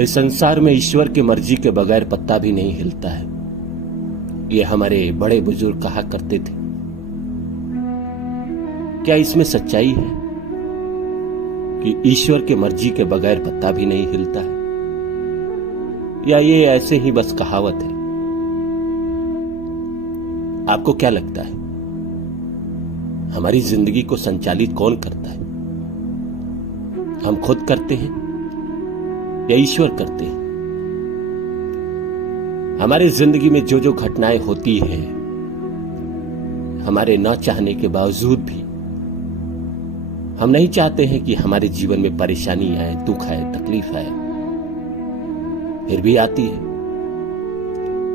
इस संसार में ईश्वर की मर्जी के बगैर पत्ता भी नहीं हिलता है। ये हमारे बड़े बुजुर्ग कहा करते थे। क्या इसमें सच्चाई है कि ईश्वर की मर्जी के बगैर पत्ता भी नहीं हिलता है, या ये ऐसे ही बस कहावत है? आपको क्या लगता है, हमारी जिंदगी को संचालित कौन करता है? हम खुद करते हैं या ईश्वर करते हैं? हमारी जिंदगी में जो जो घटनाएं होती हैं, हमारे न चाहने के बावजूद भी हम नहीं चाहते हैं कि हमारे जीवन में परेशानी आए, दुख आए, तकलीफ आए, फिर भी आती है।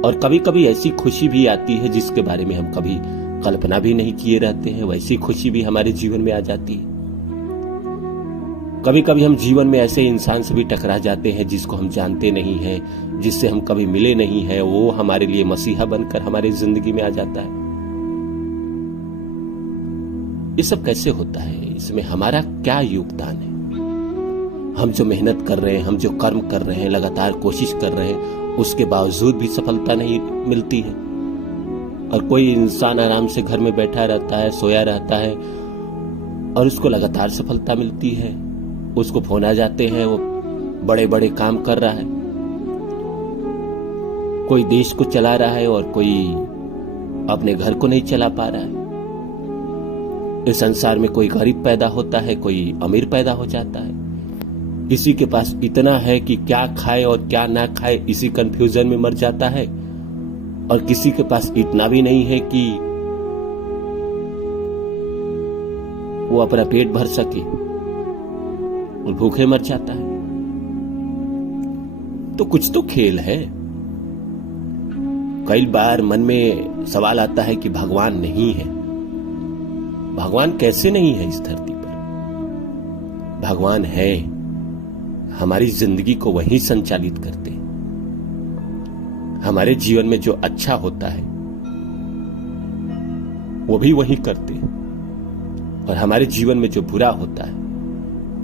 और कभी कभी ऐसी खुशी भी आती है जिसके बारे में हम कभी कल्पना भी नहीं किए रहते हैं, वैसी खुशी भी हमारे जीवन में आ जाती है। कभी कभी हम जीवन में ऐसे इंसान से भी टकरा जाते हैं जिसको हम जानते नहीं हैं, जिससे हम कभी मिले नहीं हैं, वो हमारे लिए मसीहा बनकर हमारी जिंदगी में आ जाता है। ये सब कैसे होता है? इसमें हमारा क्या योगदान है? हम जो मेहनत कर रहे हैं, हम जो कर्म कर रहे हैं, लगातार कोशिश कर रहे हैं, उसके बावजूद भी सफलता नहीं मिलती है। और कोई इंसान आराम से घर में बैठा रहता है, सोया रहता है, और उसको लगातार सफलता मिलती है। उसको फोन आ जाते हैं, वो बड़े बड़े काम कर रहा है। कोई देश को चला रहा है और कोई अपने घर को नहीं चला पा रहा है। इस संसार में कोई गरीब पैदा होता है, कोई अमीर पैदा हो जाता है। किसी के पास इतना है कि क्या खाए और क्या ना खाए इसी कंफ्यूजन में मर जाता है, और किसी के पास इतना भी नहीं है कि वो अपना पेट भर सके और भूखे मर जाता है। तो कुछ तो खेल है। कई बार मन में सवाल आता है कि भगवान नहीं है। भगवान कैसे नहीं है इस धरती पर? भगवान है। हमारी जिंदगी को वही संचालित करते हैं। हमारे जीवन में जो अच्छा होता है वो भी वही करते हैं, और हमारे जीवन में जो बुरा होता है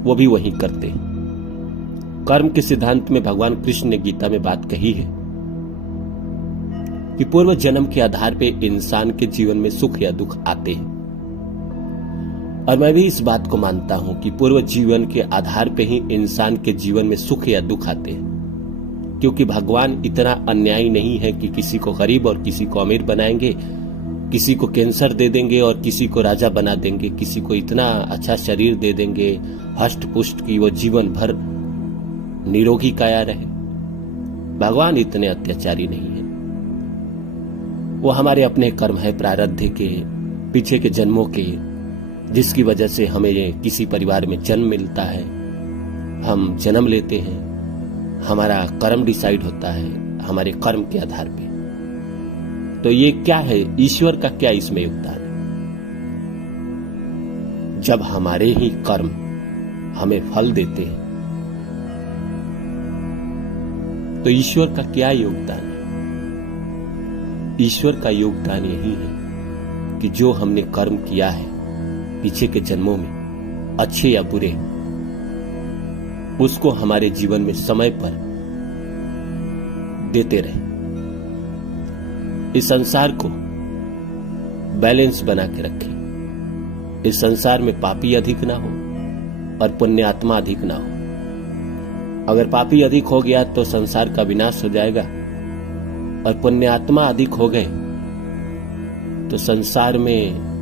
वो भी वही करते हैं। कर्म के सिद्धांत में भगवान कृष्ण ने गीता में बात कही है कि पूर्व जन्म के आधार पे इंसान के जीवन में सुख या दुख आते हैं। और मैं भी इस बात को मानता हूं कि पूर्व जीवन के आधार पे ही इंसान के जीवन में सुख या दुख आते हैं, क्योंकि भगवान इतना अन्यायी नहीं है कि किसी को गरीब और किसी को अमीर बनाएंगे, किसी को कैंसर दे देंगे और किसी को राजा बना देंगे, किसी को इतना अच्छा शरीर दे देंगे हष्ट पुष्ट की वो जीवन भर निरोगी काया रहे। भगवान इतने अत्याचारी नहीं है। वो हमारे अपने कर्म है, प्रारब्ध के, पीछे के जन्मों के, जिसकी वजह से हमें किसी परिवार में जन्म मिलता है, हम जन्म लेते हैं, हमारा कर्म डिसाइड होता है हमारे कर्म के आधार पे। तो ये क्या है? ईश्वर का क्या इसमें योगदान है? जब हमारे ही कर्म हमें फल देते हैं तो ईश्वर का क्या योगदान है? ईश्वर का योगदान यही है कि जो हमने कर्म किया है पीछे के जन्मों में, अच्छे या बुरे, उसको हमारे जीवन में समय पर देते रहे। इस संसार को बैलेंस बना के रखें। इस संसार में पापी अधिक ना हो और पुण्यात्मा अधिक ना हो। अगर पापी अधिक हो गया तो संसार का विनाश हो जाएगा, और पुण्यात्मा अधिक हो गए तो संसार में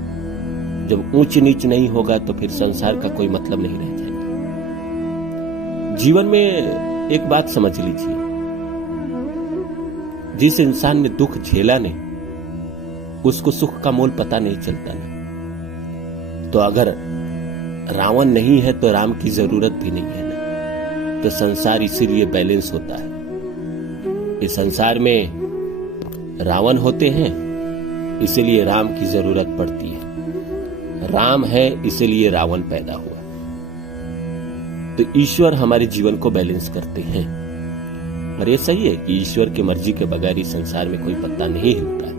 जब ऊंच नीच नहीं होगा तो फिर संसार का कोई मतलब नहीं रह जाएगा। जीवन में एक बात समझ लीजिए, जिस इंसान ने दुख झेला नहीं उसको सुख का मोल पता नहीं चलता ना। तो अगर रावण नहीं है तो राम की जरूरत भी नहीं है ना। तो संसार इसीलिए बैलेंस होता है। इस संसार में रावण होते हैं इसीलिए राम की जरूरत पड़ती है, राम है इसीलिए रावण पैदा हुआ। तो ईश्वर हमारे जीवन को बैलेंस करते हैं। और ये सही है कि ईश्वर की मर्जी के बगैर इस संसार में कोई पत्ता नहीं हिलता है,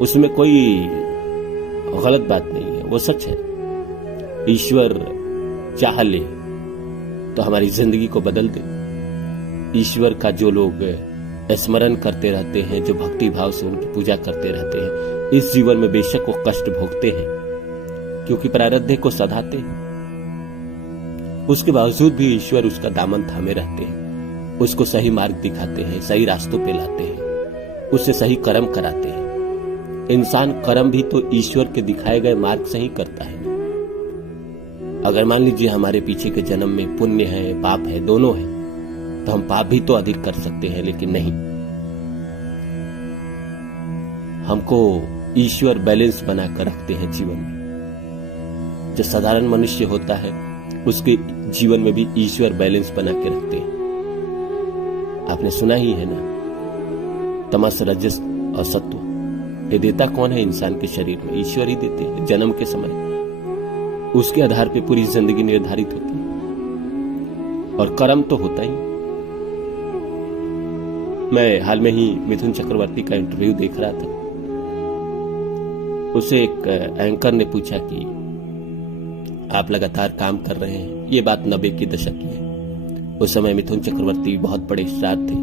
उसमें कोई गलत बात नहीं है, वो सच है। ईश्वर चाह ले तो हमारी जिंदगी को बदल दे, ईश्वर का जो लोग स्मरण करते रहते हैं, जो भक्ति भाव से उनकी पूजा करते रहते हैं, इस जीवन में बेशक वो कष्ट भोगते हैं क्योंकि प्रारब्ध को सधाते हैं, उसके बावजूद भी ईश्वर उसका दामन थामे रहते हैं, उसको सही मार्ग दिखाते हैं, सही रास्तों पे लाते हैं, उससे सही कर्म कराते हैं। इंसान कर्म भी तो ईश्वर के दिखाए गए मार्ग से ही करता है। अगर मान लीजिए हमारे पीछे के जन्म में पुण्य है, पाप है, दोनों है, तो हम पाप भी तो अधिक कर सकते हैं, लेकिन नहीं, हमको ईश्वर बैलेंस बनाकर रखते हैं जीवन में। जो साधारण मनुष्य होता है उसके जीवन में भी ईश्वर बैलेंस बना के रखते हैं। आपने सुना ही है ना, तमस रजस और सत्व, ये देता कौन है इंसान के शरीर में? ईश्वर ही देते हैं जन्म के समय। उसके आधार पे पूरी जिंदगी निर्धारित होती है और कर्म तो होता ही। मैं हाल में ही मिथुन चक्रवर्ती का इंटरव्यू देख रहा था। उसे एक एंकर ने पूछा कि आप लगातार काम कर रहे हैं, ये बात 90 के दशक की है। उस समय मिथुन चक्रवर्ती बहुत बड़े स्टार थे।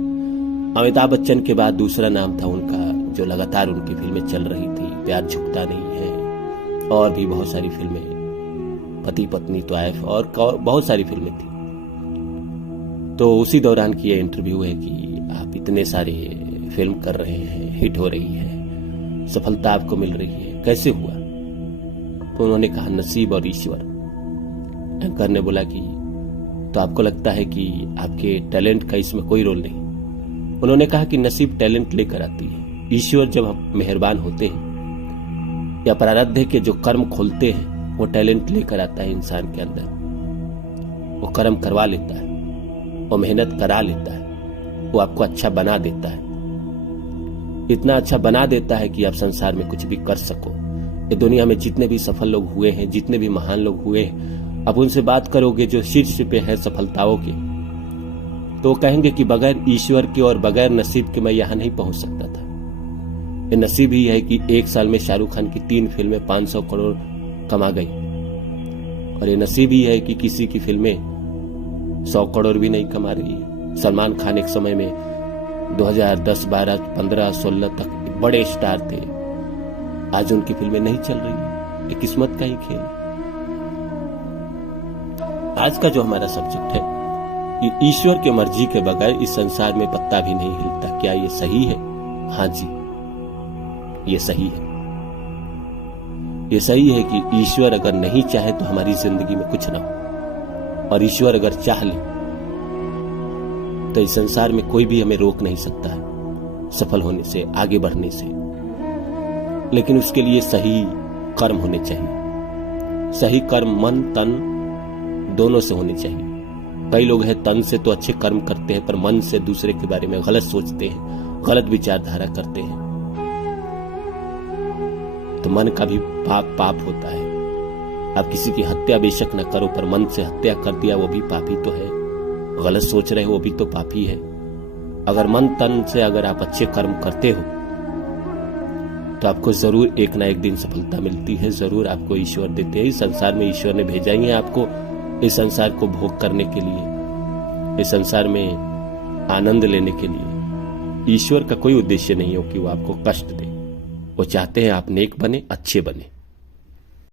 अमिताभ बच्चन के बाद दूसरा नाम था उनका, जो लगातार उनकी फिल्में चल रही थी, प्यार झुकता नहीं है और भी बहुत सारी फिल्में, पति पत्नी तोयफ और बहुत सारी फिल्में थी। तो उसी दौरान की ये इंटरव्यू है कि आप इतने सारे फिल्म कर रहे हैं, हिट हो रही है, सफलता आपको मिल रही है, कैसे हुआ? तो उन्होंने कहा नसीब और ईश्वर। एंकर ने बोला कि तो आपको लगता है कि आपके टैलेंट का इसमें कोई रोल नहीं? उन्होंने कहा कि नसीब टैलेंट लेकर आती है, ईश्वर जब हम मेहरबान होते हैं या प्रारब्ध के जो कर्म खोलते हैं वो टैलेंट लेकर आता है इंसान के अंदर। वो कर्म करवा लेता है, वो मेहनत करा लेता है, वो आपको अच्छा बना देता है, इतना अच्छा बना देता है कि आप संसार में कुछ भी कर सको। ये दुनिया में जितने भी सफल लोग हुए हैं, जितने भी महान लोग हुए हैं, अब उनसे बात करोगे जो शीर्ष पे है सफलताओं के, तो वो कहेंगे कि बगैर ईश्वर के और बगैर नसीब के मैं यहां नहीं पहुंच सकता था। ये नसीब ही है कि एक साल में शाहरुख खान की 3 फिल्में 500 करोड़ कमा गई, और ये नसीब ही है कि किसी की फिल्में 100 करोड़ भी नहीं कमा रही है। सलमान खान एक समय में 2010, 12, 15, 16 तक बड़े स्टार थे, आज उनकी फिल्में नहीं चल रही है। ये किस्मत का ही खेल है। आज का जो हमारा सब्जेक्ट है कि ईश्वर के मर्जी के बगैर इस संसार में पत्ता भी नहीं हिलता। क्या ये सही है? हाँ जी, ये सही है। ये सही है कि ईश्वर अगर नहीं चाहे तो हमारी जिंदगी में कुछ ना हो, और ईश्वर अगर चाह ले तो इस संसार में कोई भी हमें रोक नहीं सकता है सफल होने से, आगे बढ़ने से। लेकिन उसके लिए सही कर्म होने चाहिए। सही कर्म मन तन दोनों से होने चाहिए। कई लोग हैं तन से तो अच्छे कर्म करते हैं, पर मन से दूसरे के बारे में गलत सोचते हैं, गलत विचारधारा करते हैं, तो मन का भी पाप होता है। आप किसी की हत्या बेशक न करो, पर मन से हत्या कर दिया वो भी पापी तो है। गलत सोच रहे हो वो भी तो पापी है। अगर मन तन से अगर आप अच्छे कर्म करते हो तो आपको जरूर एक ना एक दिन सफलता मिलती है, जरूर आपको ईश्वर देते हैं। इस संसार में ईश्वर ने भेजा ही है आपको इस संसार को भोग करने के लिए, इस संसार में आनंद लेने के लिए। ईश्वर का कोई उद्देश्य नहीं हो कि वो आपको कष्ट दे। वो चाहते हैं आप नेक बने, अच्छे बने।